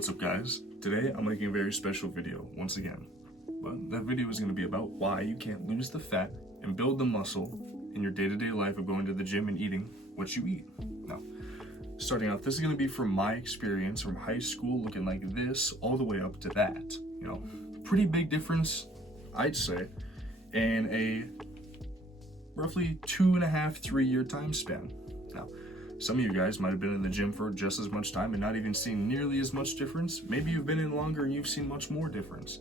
What's up, guys? Today I'm making a very special video once again. But that video is going to be about why you can't lose the fat and build the muscle in your day-to-day life of going to the gym and eating what you eat. Now, starting off, this is going to be from my experience from high school looking like this all the way up to that. Pretty big difference, I'd say, in a roughly 2.5, 3 year time span. Now, some of you guys might have been in the gym for just as much time and not even seen nearly as much difference. Maybe you've been in longer and you've seen much more difference.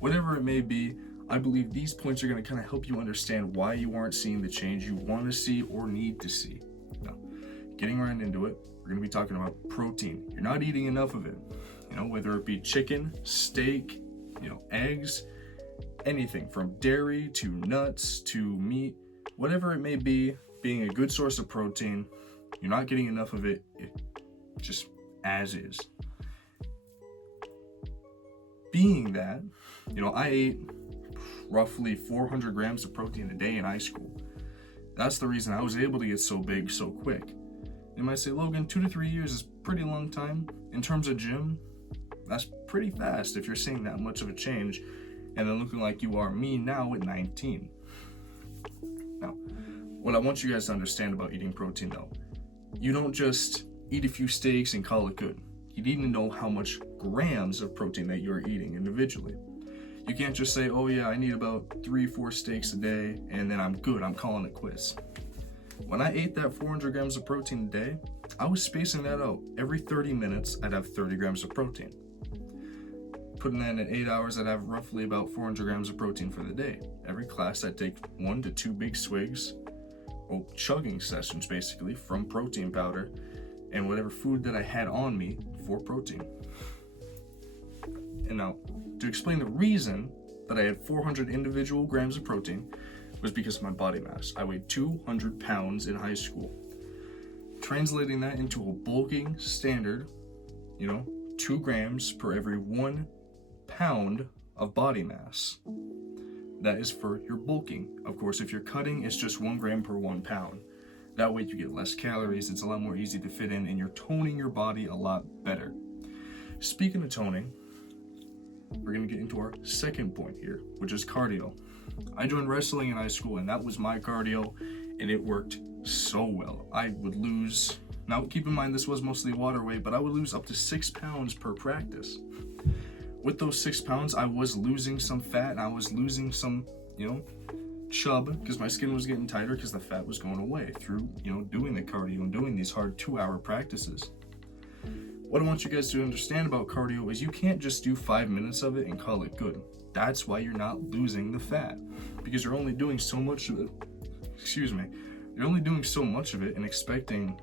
Whatever it may be, I believe these points are going to kind of help you understand why you aren't seeing the change you want to see or need to see. Now, getting right into it, we're going to be talking about protein. You're not eating enough of it. Whether it be chicken, steak, eggs, anything from dairy to nuts to meat, whatever it may be, being a good source of protein, you're not getting enough of it just as is. Being that, I ate roughly 400 grams of protein a day in high school. That's the reason I was able to get so big so quick. You might say, Logan, 2 to 3 years is a pretty long time. In terms of gym, that's pretty fast if you're seeing that much of a change and then looking like you are me now at 19. Now, what I want you guys to understand about eating protein though, you don't just eat a few steaks and call it good. You need to know how much grams of protein that you're eating individually. You can't just say, oh yeah, I need about 3-4 steaks a day and then I'm good, I'm calling it quits. When I ate that 400 grams of protein a day, I was spacing that out. Every 30 minutes, I'd have 30 grams of protein. Putting that in 8 hours, I'd have roughly about 400 grams of protein for the day. Every class, I'd take 1 to 2 big swigs, or chugging sessions basically, from protein powder and whatever food that I had on me for protein. And now, to explain the reason that I had 400 individual grams of protein was because of my body mass. I weighed 200 pounds in high school. Translating that into a bulking standard, 2 grams per every 1 pound of body mass. That is for your bulking. Of course, if you're cutting, it's just 1 gram per 1 pound. That way you get less calories, it's a lot more easy to fit in, and you're toning your body a lot better. Speaking of toning, we're going to get into our second point here, which is cardio. I joined wrestling in high school, and that was my cardio, and it worked so well. I would lose, now keep in mind this was mostly water weight, but I would lose up to 6 pounds per practice. With those 6 pounds, I was losing some fat, and I was losing some, chub, because my skin was getting tighter because the fat was going away through, doing the cardio and doing these hard 2-hour practices. What I want you guys to understand about cardio is you can't just do 5 minutes of it and call it good. That's why you're not losing the fat, because you're only doing so much of it. You're only doing so much of it and expecting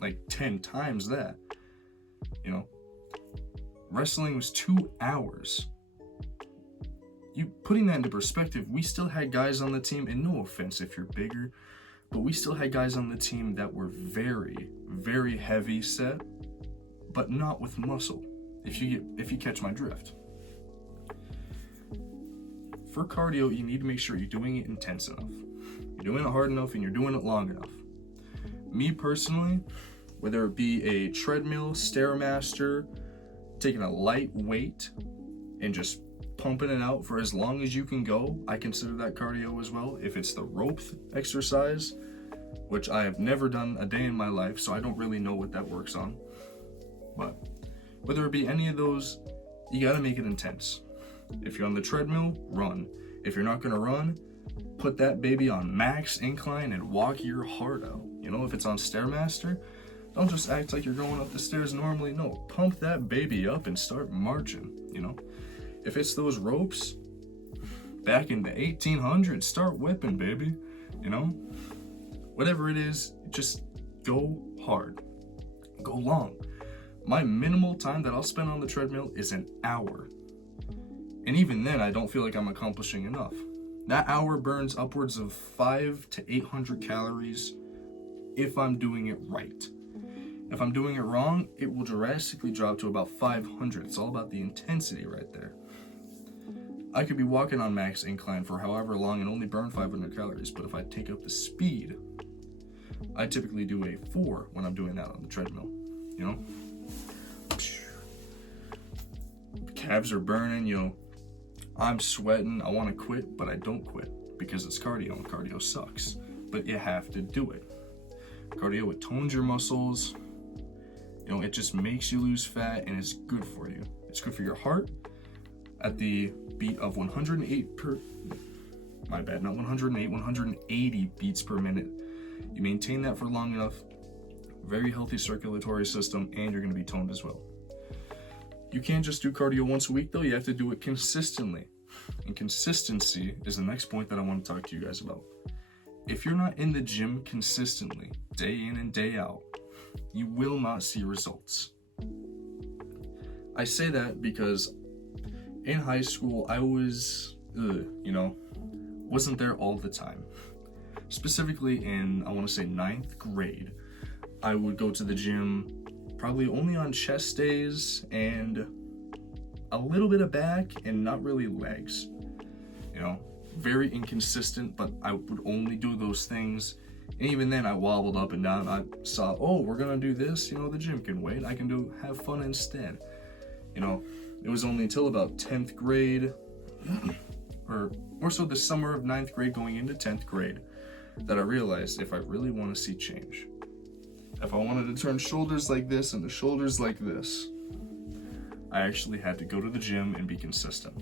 like 10 times that. Wrestling was 2 hours. You putting that into perspective, we still had guys on the team, and no offense if you're bigger, but we still had guys on the team that were very, very heavy set, but not with muscle, if you catch my drift. For cardio, you need to make sure you're doing it intense enough. You're doing it hard enough and you're doing it long enough. Me personally, whether it be a treadmill, Stairmaster, taking a light weight and just pumping it out for as long as you can go, I consider that cardio as well. If it's the rope exercise, which I have never done a day in my life, so I don't really know what that works on. But whether it be any of those, you gotta make it intense. If you're on the treadmill, run. If you're not gonna run, put that baby on max incline and walk your heart out. If it's on Stairmaster, don't just act like you're going up the stairs normally. No, pump that baby up and start marching, If it's those ropes, back in the 1800s, start whipping, baby, Whatever it is, just go hard, go long. My minimal time that I'll spend on the treadmill is an hour. And even then, I don't feel like I'm accomplishing enough. That hour burns upwards of 500 to 800 calories if I'm doing it right. If I'm doing it wrong, it will drastically drop to about 500. It's all about the intensity right there. I could be walking on max incline for however long and only burn 500 calories, but if I take up the speed, I typically do a 4 when I'm doing that on the treadmill, calves are burning, I'm sweating, I want to quit, but I don't quit because it's cardio and cardio sucks. But you have to do it. Cardio, it tones your muscles, it just makes you lose fat, and it's good for you. It's good for your heart at the beat of 180 beats per minute. You maintain that for long enough, very healthy circulatory system, and you're going to be toned as well. You can't just do cardio once a week though, you have to do it consistently. And consistency is the next point that I want to talk to you guys about. If you're not in the gym consistently, day in and day out, you will not see results. I say that because in high school, I was, wasn't there all the time. Specifically in, I want to say 9th grade, I would go to the gym probably only on chest days and a little bit of back and not really legs. Very inconsistent, but I would only do those things. And even then I wobbled up and down. I saw, we're gonna do this, the gym can wait. I can have fun instead. It was only until about 10th grade, or more so the summer of 9th grade going into 10th grade, that I realized if I really want to see change, if I wanted to turn shoulders like this into shoulders like this, I actually had to go to the gym and be consistent.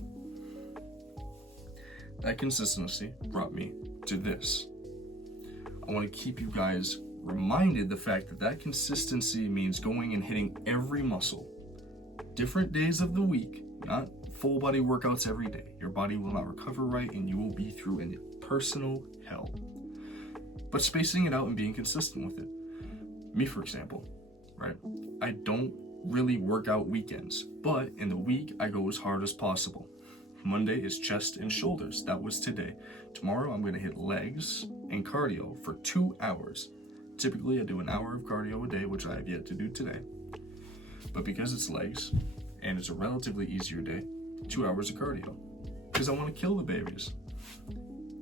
That consistency brought me to this. I want to keep you guys reminded the fact that consistency means going and hitting every muscle. Different days of the week, not full body workouts every day. Your body will not recover right and you will be through a personal hell. But spacing it out and being consistent with it. Me, for example, right? I don't really work out weekends, but in the week I go as hard as possible. Monday is chest and shoulders. That was today. Tomorrow I'm going to hit legs and cardio for 2 hours. Typically I do an hour of cardio a day, which I have yet to do today. But because it's legs and it's a relatively easier day, 2 hours of cardio. Because I want to kill the babies.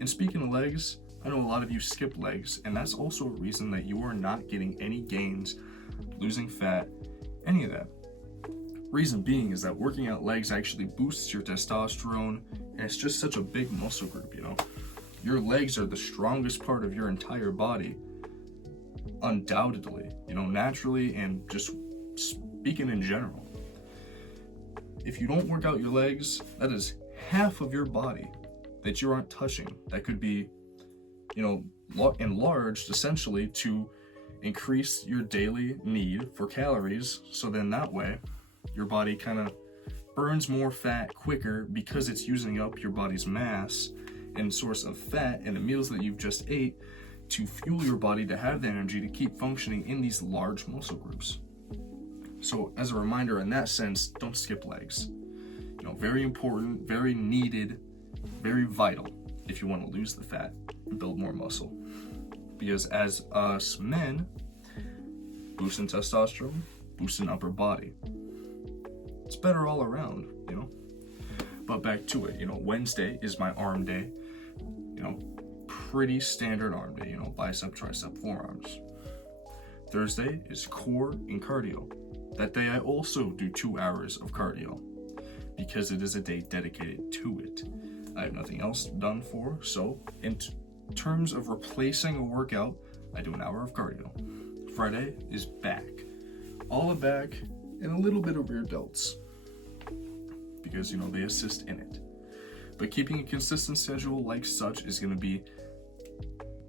And speaking of legs, I know a lot of you skip legs, and that's also a reason that you are not getting any gains, losing fat, any of that. Reason being is that working out legs actually boosts your testosterone, and it's just such a big muscle group, Your legs are the strongest part of your entire body, undoubtedly, naturally, and just speaking in general. If you don't work out your legs, that is half of your body that you aren't touching. That could be, enlarged essentially to increase your daily need for calories. So then that way, your body kind of burns more fat quicker because it's using up your body's mass and source of fat in the meals that you've just ate to fuel your body to have the energy to keep functioning in these large muscle groups. So as a reminder, in that sense, don't skip legs. Very important, very needed, very vital if you want to lose the fat and build more muscle. Because as us men, boosting testosterone, boosting upper body, it's better all around, But back to it, Wednesday is my arm day, pretty standard arm day, bicep, tricep, forearms. Thursday is core and cardio. That day I also do 2 hours of cardio because it is a day dedicated to it. I have nothing else done for, so in terms of replacing a workout, I do an hour of cardio. Friday is back. All of back and a little bit of rear delts because, they assist in it. But keeping a consistent schedule like such is going to be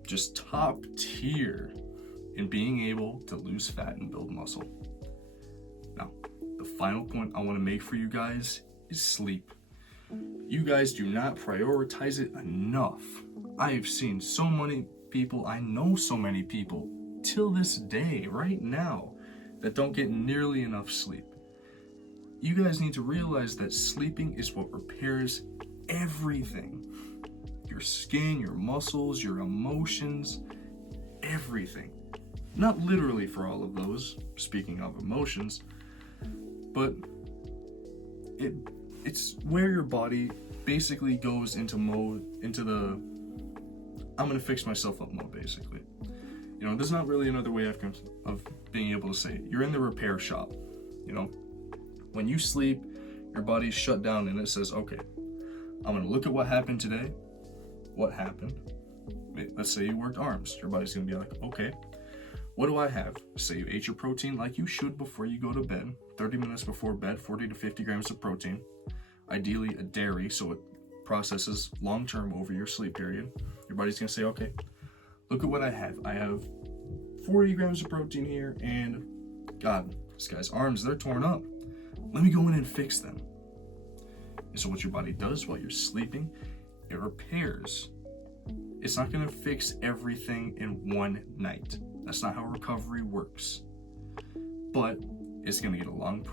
just top tier in being able to lose fat and build muscle. Now, the final point I want to make for you guys is sleep. You guys do not prioritize it enough. I have seen so many people, I know so many people till this day, right now, that don't get nearly enough sleep. You guys need to realize that sleeping is what repairs everything. Your skin, your muscles, your emotions, everything. Not literally for all of those, speaking of emotions, but it's where your body basically goes into the I'm gonna fix myself up mode, basically. There's not really another way of being able to say it. You're in the repair shop. When you sleep, your body's shut down and it says, okay, I'm gonna look at what happened today. What happened? Let's say you worked arms. Your body's gonna be like, okay, what do I have? Say you ate your protein like you should before you go to bed. 30 minutes before bed, 40 to 50 grams of protein. Ideally a dairy, so it processes long-term over your sleep period. Your body's gonna say, okay, look at what I have. I have 40 grams of protein here, and God, this guy's arms, they're torn up. Let me go in and fix them. And so what your body does while you're sleeping, it repairs. It's not gonna fix everything in one night. That's not how recovery works. But it's gonna get a long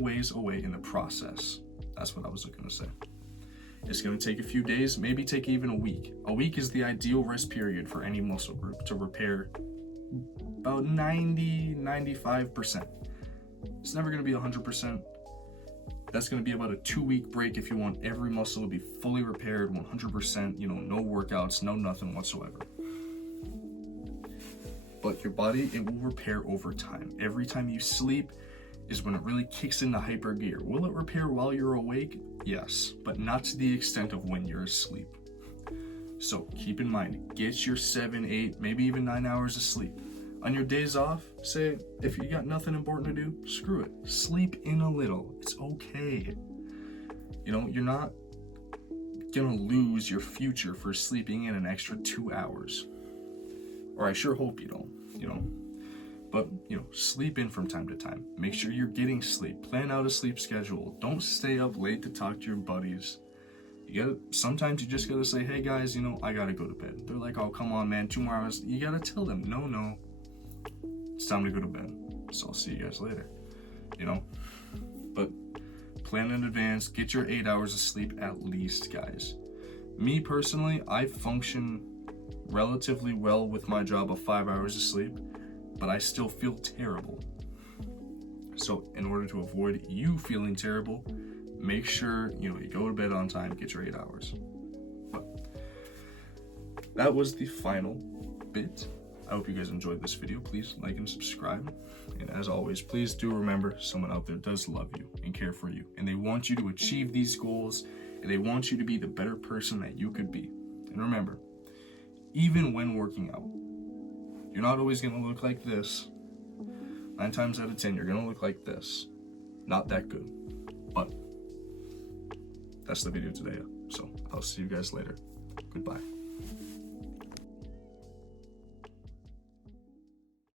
ways away in the process. That's what I was looking to say. It's gonna take a few days, maybe take even a week. A week is the ideal rest period for any muscle group to repair about 90-95%. It's never gonna be 100%. That's gonna be about a 2-week break if you want every muscle to be fully repaired, 100%, no workouts, no nothing whatsoever. But your body, it will repair over time. Every time you sleep is when it really kicks into hyper gear. Will it repair while you're awake? Yes, but not to the extent of when you're asleep. So keep in mind, get your 7, 8, maybe even 9 hours of sleep. On your days off, say, if you got nothing important to do, screw it. Sleep in a little. It's okay. You're not gonna lose your future for sleeping in an extra 2 hours. Or I sure hope you don't, But, sleep in from time to time. Make sure you're getting sleep. Plan out a sleep schedule. Don't stay up late to talk to your buddies. Sometimes you just gotta say, hey guys, I gotta go to bed. They're like, oh, come on, man, 2 more hours. You gotta tell them, no, it's time to go to bed. So I'll see you guys later, But plan in advance. Get your 8 hours of sleep at least, guys. Me personally, I function relatively well with my job of 5 hours of sleep, but I still feel terrible. So in order to avoid you feeling terrible, make sure you go to bed on time, get your 8 hours. But that was the final bit. I hope you guys enjoyed this video. Please like and subscribe. And as always, please do remember, someone out there does love you and care for you, and they want you to achieve these goals, and they want you to be the better person that you could be. And remember, even when working out, you're not always going to look like this. 9 times out of 10, you're going to look like this. Not that good. But that's the video today. So I'll see you guys later. Goodbye.